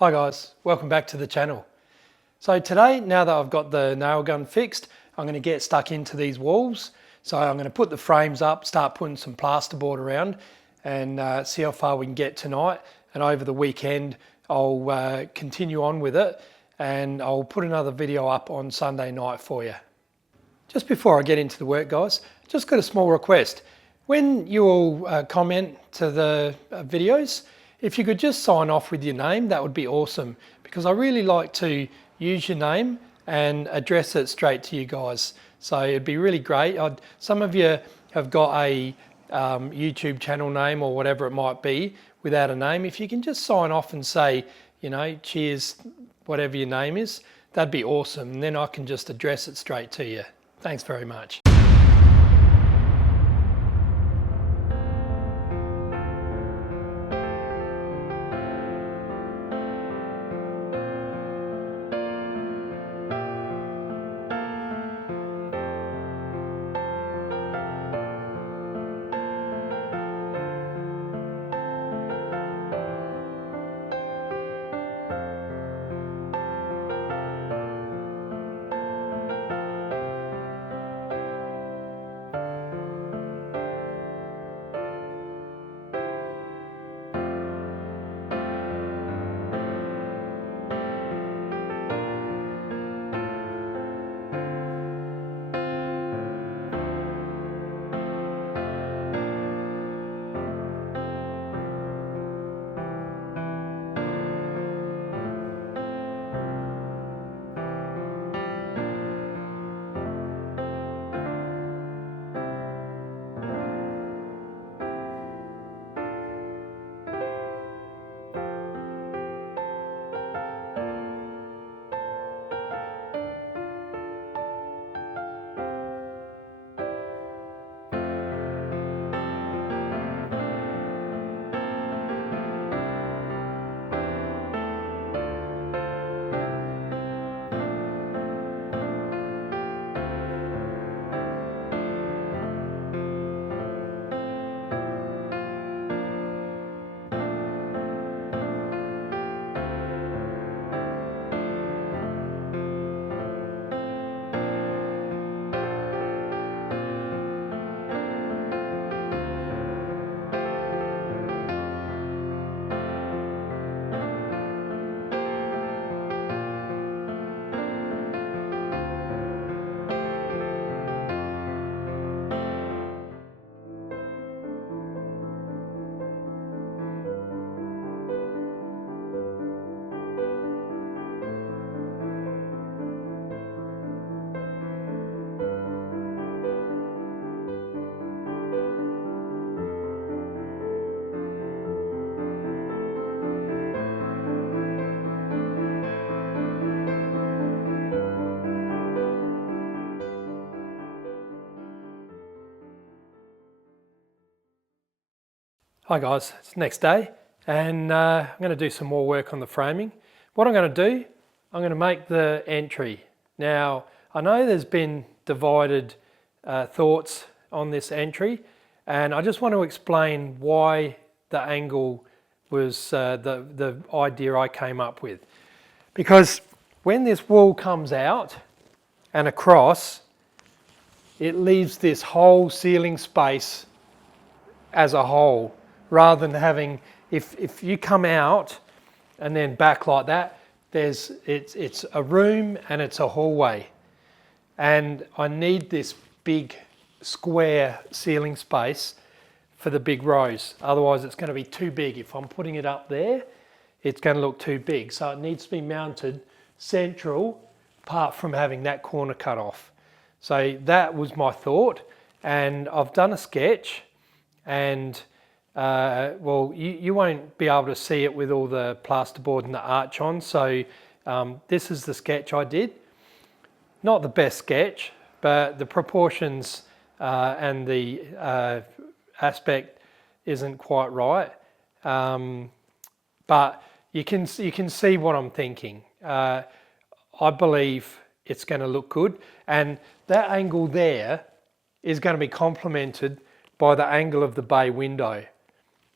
Hi guys, welcome back to the channel. So today, now that I've got the nail gun fixed, I'm going to get stuck into these walls. So I'm going to put the frames up, start putting some plasterboard around and see how far we can get tonight. And over the weekend, I'll continue on with it and I'll put another video up on Sunday night for you. Just before I get into the work guys, just got a small request. When you all comment to the videos, if you could just sign off with your name, that would be awesome, because I really like to use your name and address it straight to you guys. So it'd be really great. Some of you have got a YouTube channel name or whatever it might be without a name. If you can just sign off and say, you know, cheers, whatever your name is, that'd be awesome. And then I can just address it straight to you. Thanks very much. Hi guys, it's the next day and I'm going to do some more work on the framing. What I'm going to do, I'm going to make the entry. Now, I know there's been divided thoughts on this entry, and I just want to explain why the angle was the idea I came up with. Because when this wall comes out and across, it leaves this whole ceiling space as a whole, rather than having, if you come out and then back like that, it's a room and it's a hallway. And I need this big square ceiling space for the big rows. Otherwise it's going to be too big. If I'm putting it up there, it's going to look too big. So it needs to be mounted central, apart from having that corner cut off. So that was my thought, and I've done a sketch, and well, you won't be able to see it with all the plasterboard and the arch on. So this is the sketch I did. Not the best sketch, but the proportions and the aspect isn't quite right. But you can see what I'm thinking. I believe it's going to look good, and that angle there is going to be complemented by the angle of the bay window.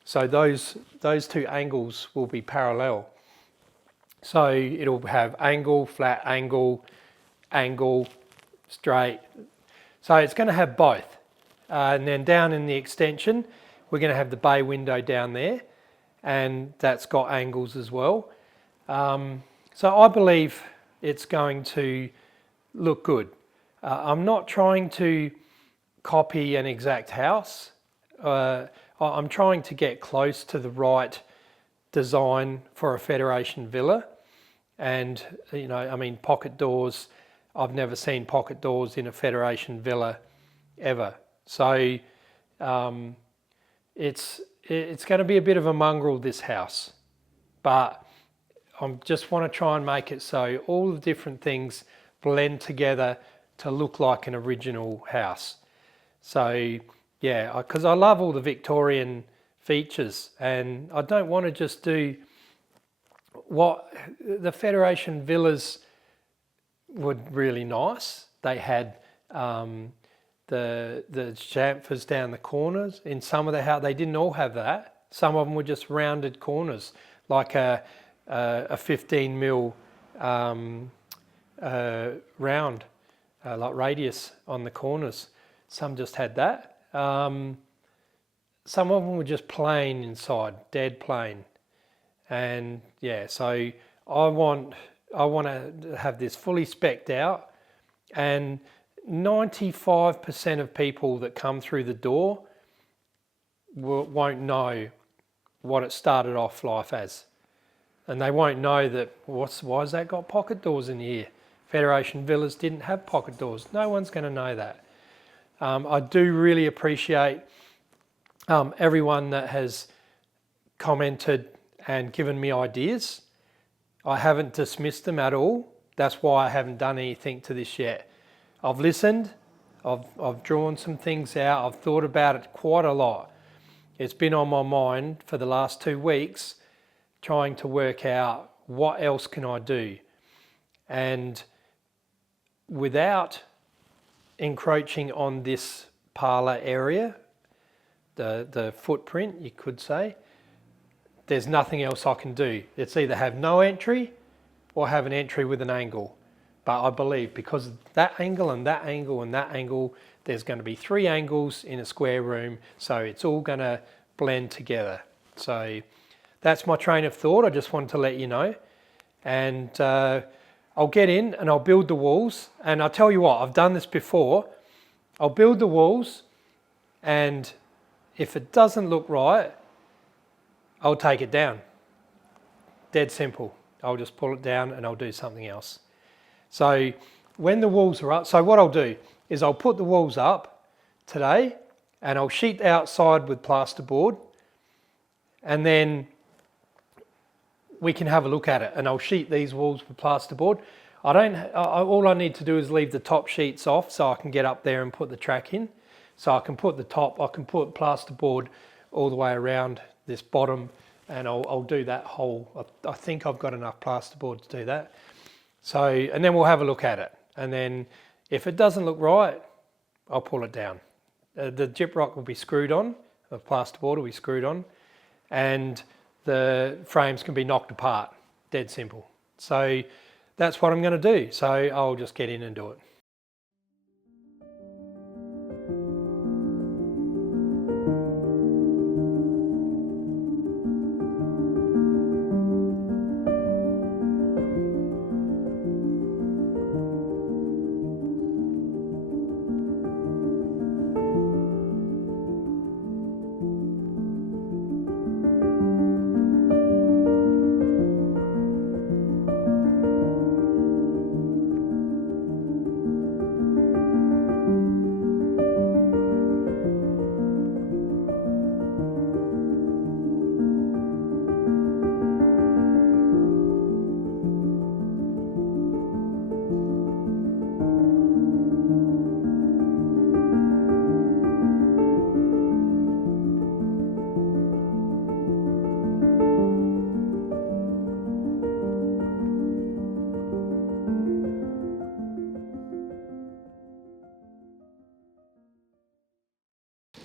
So those two angles will be parallel. So it'll have angle, flat, angle, angle, straight. So it's going to have both. And then down in the extension, we're going to have the bay window down there, and that's got angles as well. So I believe it's going to look good. I'm not trying to copy an exact house. I'm trying to get close to the right design for a Federation villa. And, you know, I mean, pocket doors, I've never seen pocket doors in a Federation villa ever. So it's going to be a bit of a mongrel, this house, but I just want to try and make it so all the different things blend together to look like an original house. So yeah, because I love all the Victorian features, and I don't want to just do what the Federation villas were really nice. They had the chamfers down the corners. In some of the house, they didn't all have that. Some of them were just rounded corners, like a 15 mil round, like radius on the corners. Some just had that. Some of them were just plain inside, dead plain. And yeah, so I want to have this fully specced out, and 95% of people that come through the door won't know what it started off life as. And they won't know that, why's that got pocket doors in here? Federation villas didn't have pocket doors. No one's going to know that. I do really appreciate everyone that has commented and given me ideas. I haven't dismissed them at all. That's why I haven't done anything to this yet. I've listened, I've drawn some things out, I've thought about it quite a lot. It's been on my mind for the last 2 weeks, trying to work out what else can I do. And without encroaching on this parlour area, the footprint, you could say, there's nothing else I can do. It's either have no entry or have an entry with an angle. But I believe because of that angle and that angle and that angle, there's going to be 3 angles in a square room. So it's all going to blend together. So that's my train of thought. I just wanted to let you know. And I'll get in and I'll build the walls. And I'll tell you what, I've done this before. I'll build the walls, and if it doesn't look right, I'll take it down. Dead simple. I'll just pull it down and I'll do something else. So when the walls are up, so what I'll do is I'll put the walls up today, and I'll sheet the outside with plasterboard, and then we can have a look at it. And I'll sheet these walls with plasterboard. All I need to do is leave the top sheets off so I can get up there and put the track in. So I can put I can put plasterboard all the way around this bottom, and I'll do that whole, I think I've got enough plasterboard to do that. So, and then we'll have a look at it. And then if it doesn't look right, I'll pull it down. The gyprock will be screwed on, the plasterboard will be screwed on, and the frames can be knocked apart, dead simple. So that's what I'm going to do. So I'll just get in and do it.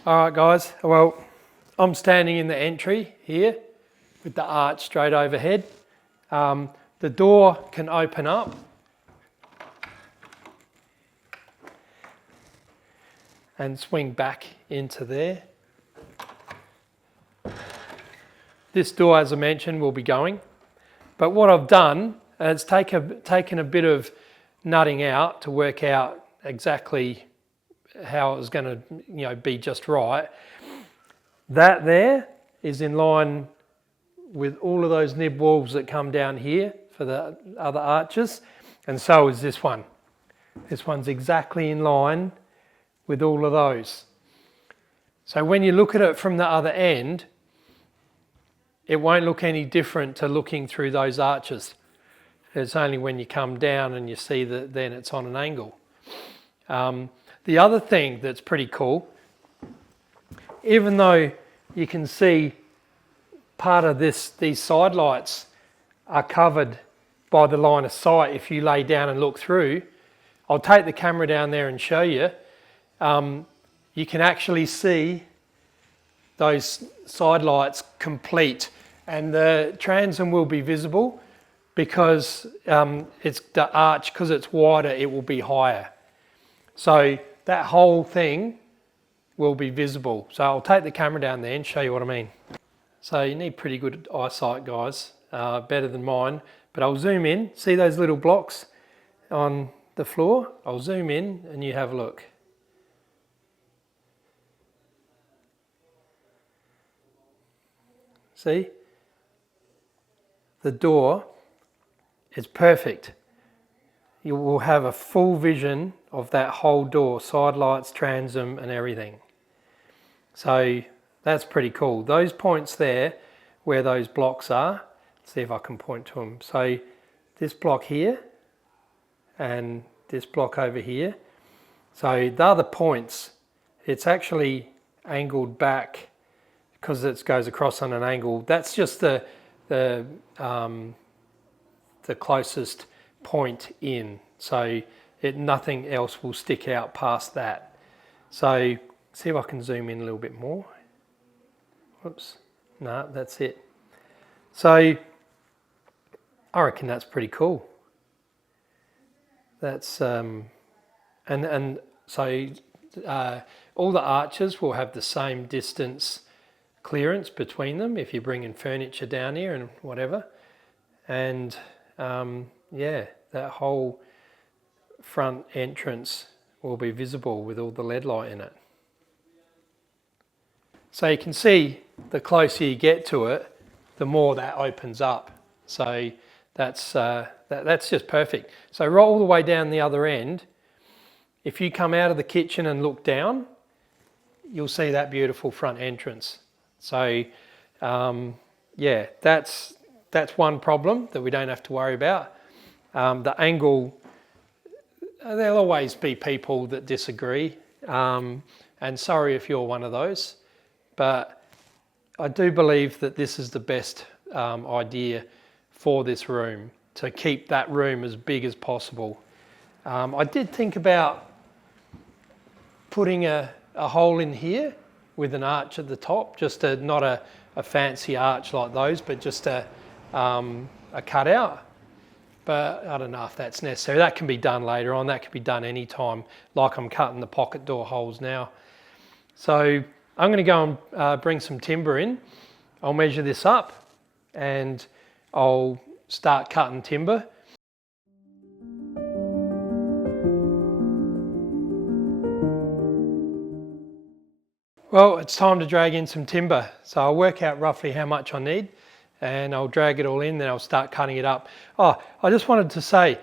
All right, guys, well, I'm standing in the entry here with the arch straight overhead. The door can open up. And swing back into there. This door, as I mentioned, will be going. But what I've done, is taken a bit of nutting out to work out exactly how it was going to, be just right. That there is in line with all of those nib walls that come down here for the other arches, and so is this one. This one's exactly in line with all of those. So when you look at it from the other end, it won't look any different to looking through those arches. It's only when you come down and you see that then it's on an angle. The other thing that's pretty cool, even though you can see part of these side lights are covered by the line of sight if you lay down and look through, I'll take the camera down there and show you. You can actually see those side lights complete, and the transom will be visible because it's the arch, because it's wider, it will be higher. So that whole thing will be visible. So I'll take the camera down there and show you what I mean. So you need pretty good eyesight, guys, better than mine, but I'll zoom in. See those little blocks on the floor? I'll zoom in and you have a look. See? The door is perfect. You will have a full vision of that whole door, side lights, transom and everything. So that's pretty cool. Those points there where those blocks are, let's see if I can point to them. So this block here and this block over here. So the other points, it's actually angled back because it goes across on an angle. That's just the closest point in. So nothing else will stick out past that. So see if I can zoom in a little bit more. Whoops, no, that's it. So I reckon that's pretty cool. That's and so all the arches will have the same distance clearance between them if you're bringing furniture down here and whatever. And yeah, that whole front entrance will be visible with all the LED light in it. So you can see the closer you get to it, the more that opens up. So that's just perfect. So right all the way down the other end, if you come out of the kitchen and look down, you'll see that beautiful front entrance. So yeah, that's one problem that we don't have to worry about. The angle, there'll always be people that disagree, and sorry if you're one of those, but I do believe that this is the best idea for this room, to keep that room as big as possible. I did think about putting a hole in here with an arch at the top, just not a fancy arch like those, but just a cutout. But I don't know if that's necessary. That can be done later on. That can be done anytime, like I'm cutting the pocket door holes now. So I'm going to go and bring some timber in. I'll measure this up and I'll start cutting timber. Well, it's time to drag in some timber. So I'll work out roughly how much I need and I'll drag it all in, then I'll start cutting it up. Oh, I just wanted to say,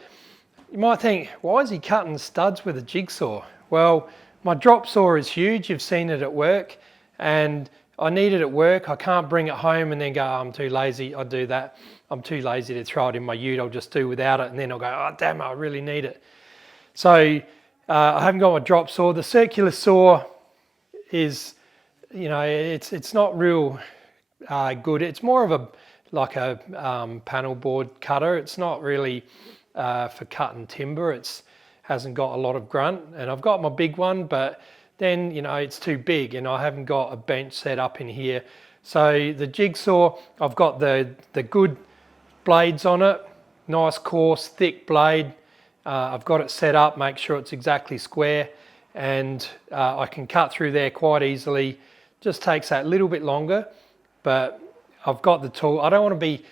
you might think, why is he cutting studs with a jigsaw? Well, my drop saw is huge. You've seen it at work, and I need it at work. I can't bring it home and then go, oh, I'm too lazy. I'll do that. I'm too lazy to throw it in my ute. I'll just do without it. And then I'll go, oh, damn it, I really need it. So I haven't got my drop saw. The circular saw is, you know, it's not real good. It's more of like a panel board cutter. It's not really for cutting timber. It hasn't got a lot of grunt, and I've got my big one, but then, you know, it's too big and I haven't got a bench set up in here. So the jigsaw, I've got the good blades on it, nice coarse thick blade. I've got it set up, make sure it's exactly square, and I can cut through there quite easily. Just takes that little bit longer, but I've got the tool. I don't want to be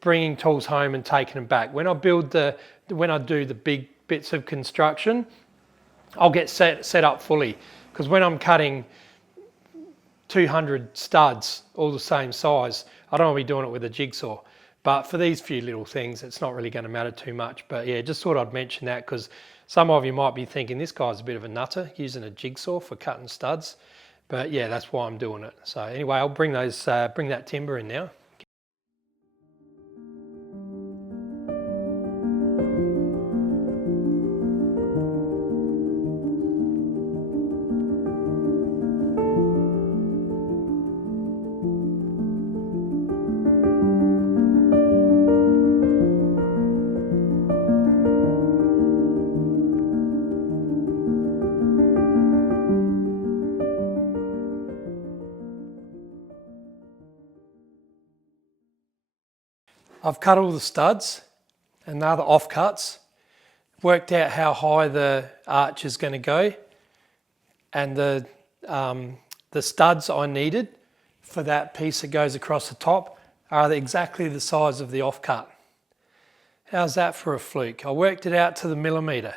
bringing tools home and taking them back. When I do the big bits of construction, I'll get set up fully, because when I'm cutting 200 studs all the same size, I don't want to be doing it with a jigsaw. But for these few little things, it's not really going to matter too much. But yeah, just thought I'd mention that, because some of you might be thinking this guy's a bit of a nutter using a jigsaw for cutting studs. But yeah, that's why I'm doing it. So anyway, I'll bring that timber in now. I've cut all the studs and now the offcuts, worked out how high the arch is going to go, and the studs I needed for that piece that goes across the top are exactly the size of the offcut. How's that for a fluke? I worked it out to the millimetre.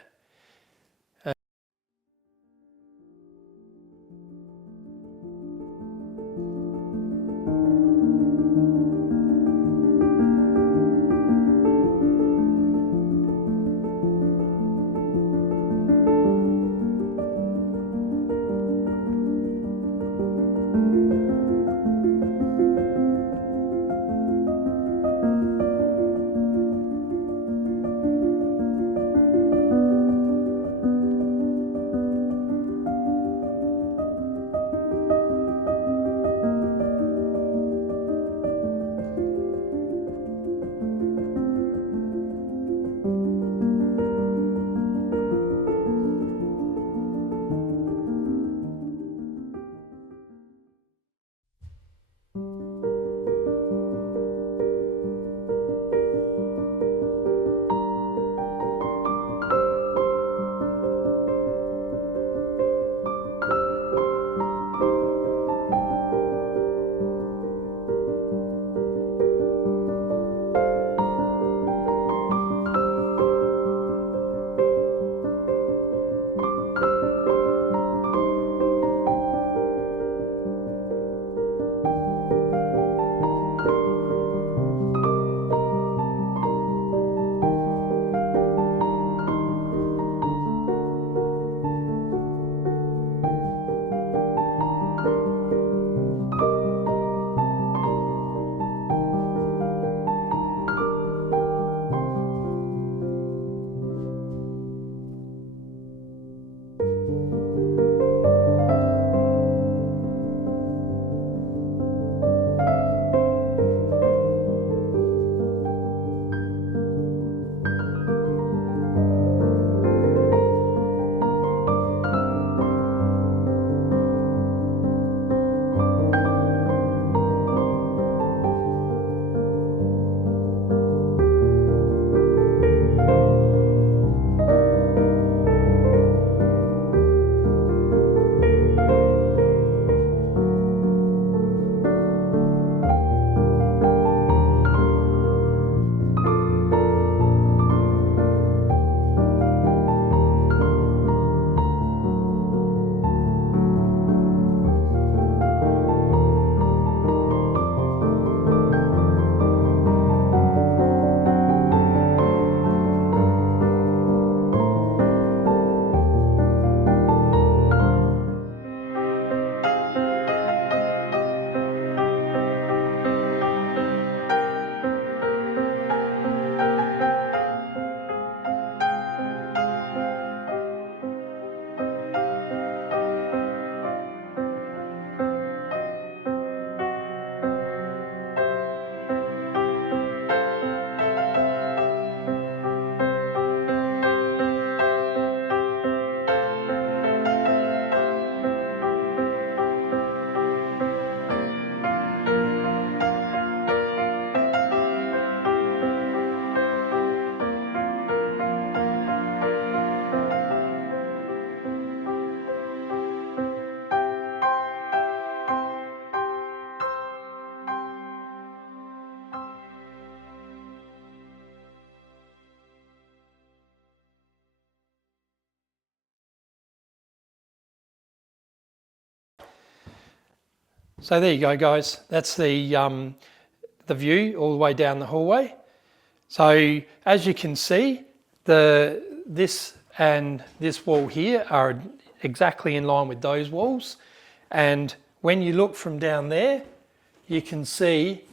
So there you go, guys. That's the view all the way down the hallway. So as you can see, this and this wall here are exactly in line with those walls. And when you look from down there, you can see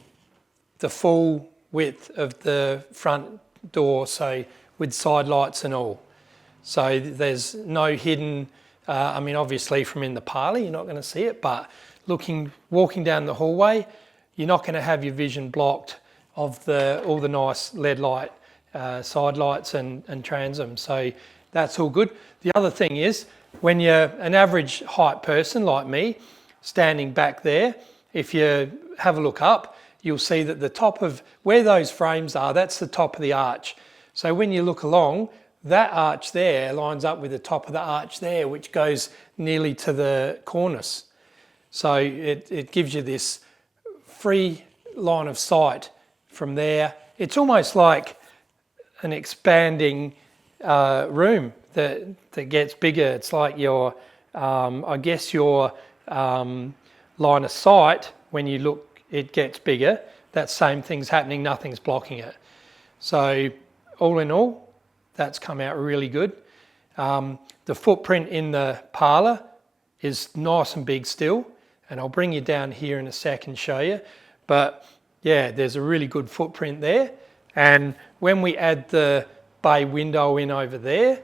the full width of the front door, so with side lights and all. So there's no hidden, I mean, obviously from in the parlour, you're not going to see it, but walking down the hallway, you're not going to have your vision blocked of all the nice LED light side lights and transom. So that's all good. The other thing is, when you're an average height person like me, standing back there, if you have a look up, you'll see that the top of where those frames are, that's the top of the arch. So when you look along, that arch there lines up with the top of the arch there, which goes nearly to the cornice. So it gives you this free line of sight from there. It's almost like an expanding room that gets bigger. It's like your, I guess your line of sight, when you look, it gets bigger. That same thing's happening, nothing's blocking it. So all in all, that's come out really good. The footprint in the parlour is nice and big still, and I'll bring you down here in a sec and show you. But yeah, there's a really good footprint there. And when we add the bay window in over there,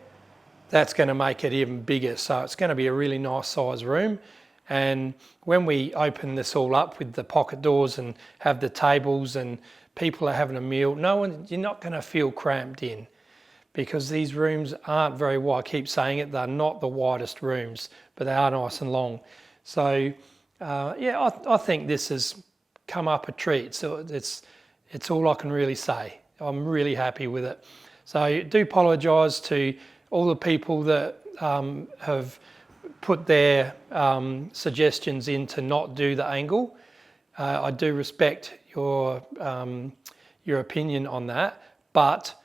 that's going to make it even bigger. So it's going to be a really nice size room. And when we open this all up with the pocket doors and have the tables and people are having a meal, you're not going to feel cramped in, because these rooms aren't very wide. I keep saying it, they're not the widest rooms, but they are nice and long. So yeah, I think this has come up a treat. So it's all I can really say. I'm really happy with it. So I do apologise to all the people that have put their suggestions in to not do the angle. I do respect your opinion on that, but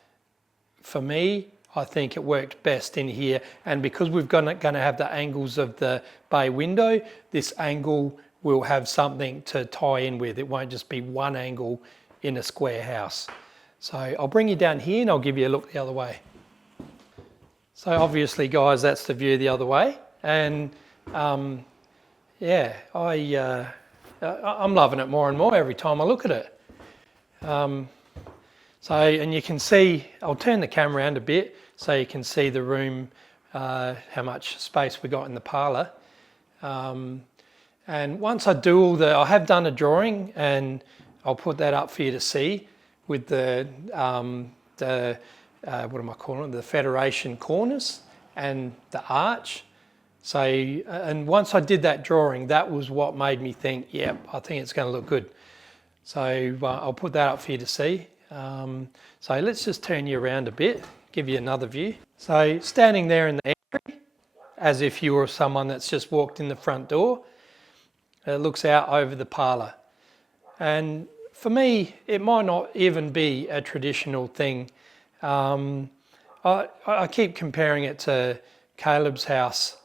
for me, I think it worked best in here. And because we're going to have the angles of the bay window, this angle will have something to tie in with. It won't just be one angle in a square house. So I'll bring you down here and I'll give you a look the other way. So obviously, guys, that's the view the other way. And yeah, I'm loving it more and more every time I look at it. So, and you can see, I'll turn the camera around a bit so you can see the room, how much space we got in the parlour. And once I do I have done a drawing and I'll put that up for you to see with the what am I calling it? The Federation cornice and the arch. So, and once I did that drawing, that was what made me think, yep, I think it's going to look good. So I'll put that up for you to see. So let's just turn you around a bit, give you another view. So standing there in the entry, as if you were someone that's just walked in the front door, it looks out over the parlour. And for me, it might not even be a traditional thing. I keep comparing it to Caleb's house,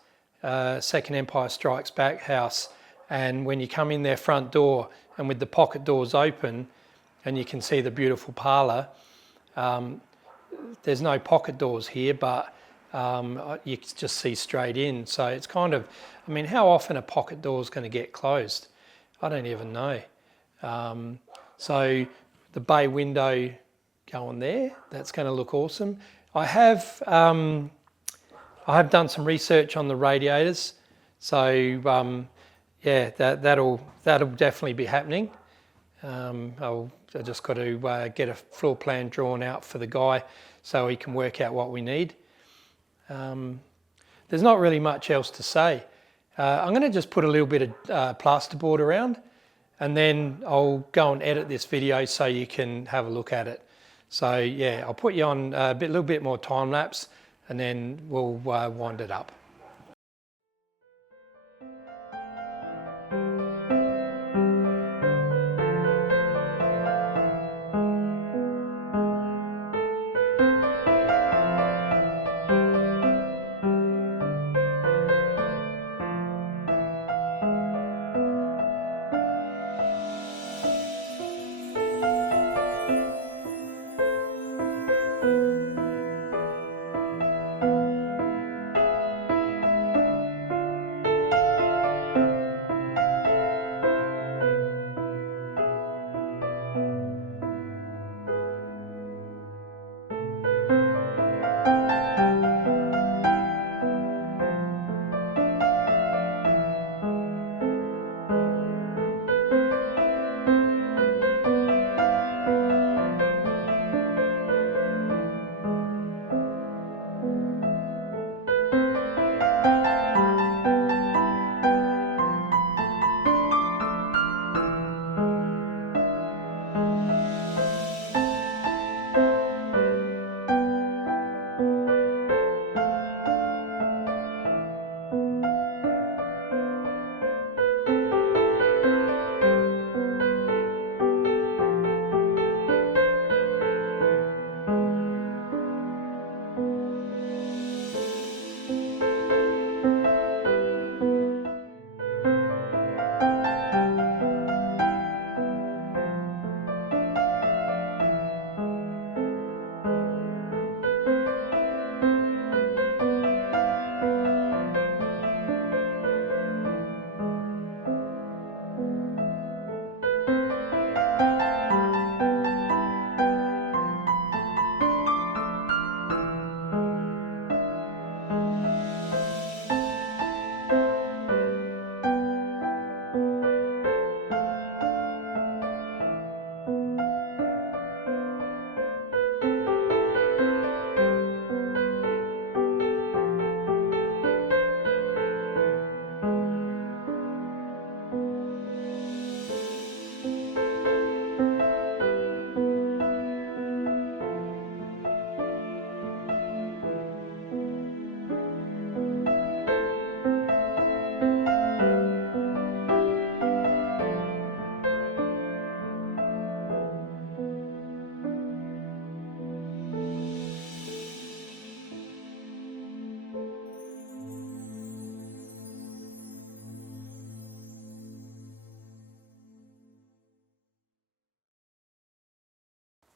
Second Empire Strikes Back house. And when you come in their front door and with the pocket doors open and you can see the beautiful parlour, there's no pocket doors here, but you can just see straight in. So it's kind of, I mean, how often a pocket door is going to get closed? I don't even know. So the bay window going there, that's going to look awesome. I have done some research on the radiators, so yeah, that'll definitely be happening. I just got to get a floor plan drawn out for the guy so he can work out what we need. There's not really much else to say. I'm going to just put a little bit of plasterboard around, and then I'll go and edit this video so you can have a look at it. So yeah, I'll put you on a little bit more time lapse, and then we'll wind it up.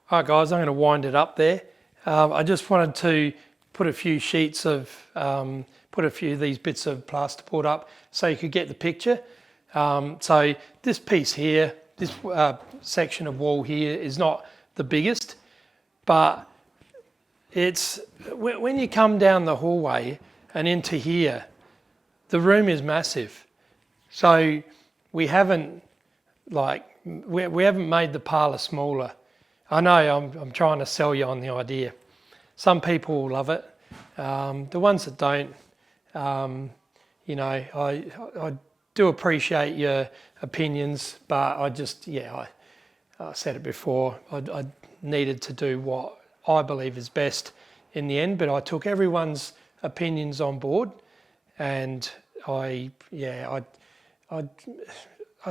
All right guys, I'm going to wind it up there. I just wanted to put a few sheets of, put a few of these bits of plasterboard up so you could get the picture. So this piece here, this section of wall here is not the biggest, but it's, when you come down the hallway and into here, the room is massive. So we haven't made the parlour smaller. I know I'm trying to sell you on the idea. Some people will love it. The ones that don't, you know, I do appreciate your opinions, but I just, yeah, I said it before, I needed to do what I believe is best in the end, but I took everyone's opinions on board, and I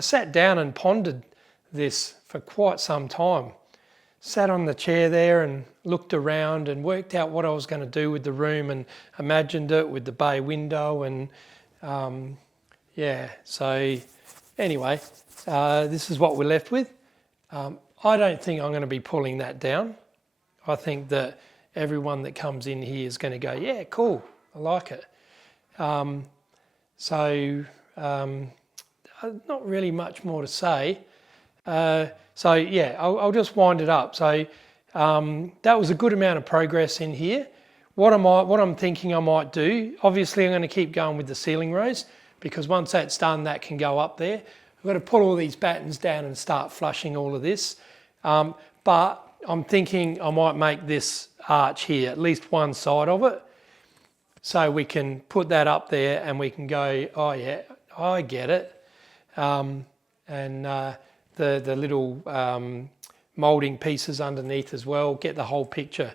sat down and pondered this for quite some time. Sat on the chair there and looked around and worked out what I was going to do with the room and imagined it with the bay window and yeah, so anyway, this is what we're left with. I don't think I'm going to be pulling that down. I think that everyone that comes in here is going to go, yeah, cool, I like it. Not really much more to say. So yeah, I'll just wind it up. So that was a good amount of progress in here. What I'm thinking I might do, obviously I'm going to keep going with the ceiling rose, because once that's done, that can go up there. I've got to pull all these battens down and start flushing all of this. But I'm thinking I might make this arch here, at least one side of it, so we can put that up there and we can go, oh yeah, I get it. The little moulding pieces underneath as well, get the whole picture.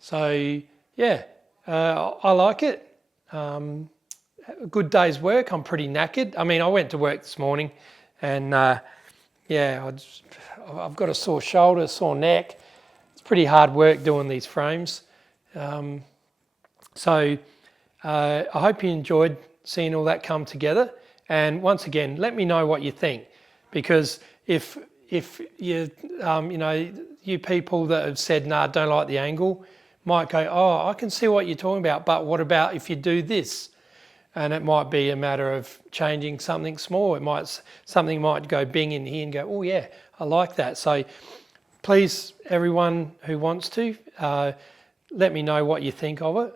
So yeah, I like it. A good day's work. I'm pretty knackered. I mean, I went to work this morning and yeah, I've got a sore shoulder, sore neck. It's pretty hard work doing these frames. So I hope you enjoyed seeing all that come together. And once again, let me know what you think, because if you you know, you people that have said nah, don't like the angle, might go, oh, I can see what you're talking about, but what about if you do this? And it might be a matter of changing something small. Something might go bing in here and go, oh yeah, I like that. So please, everyone who wants to, let me know what you think of it.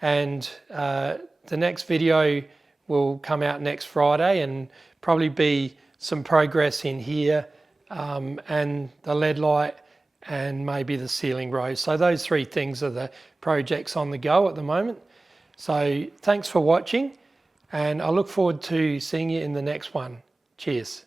And the next video will come out next Friday and probably be some progress in here and the LED light and maybe the ceiling rose. So those three things are the projects on the go at the moment. So thanks for watching, and I look forward to seeing you in the next one. Cheers.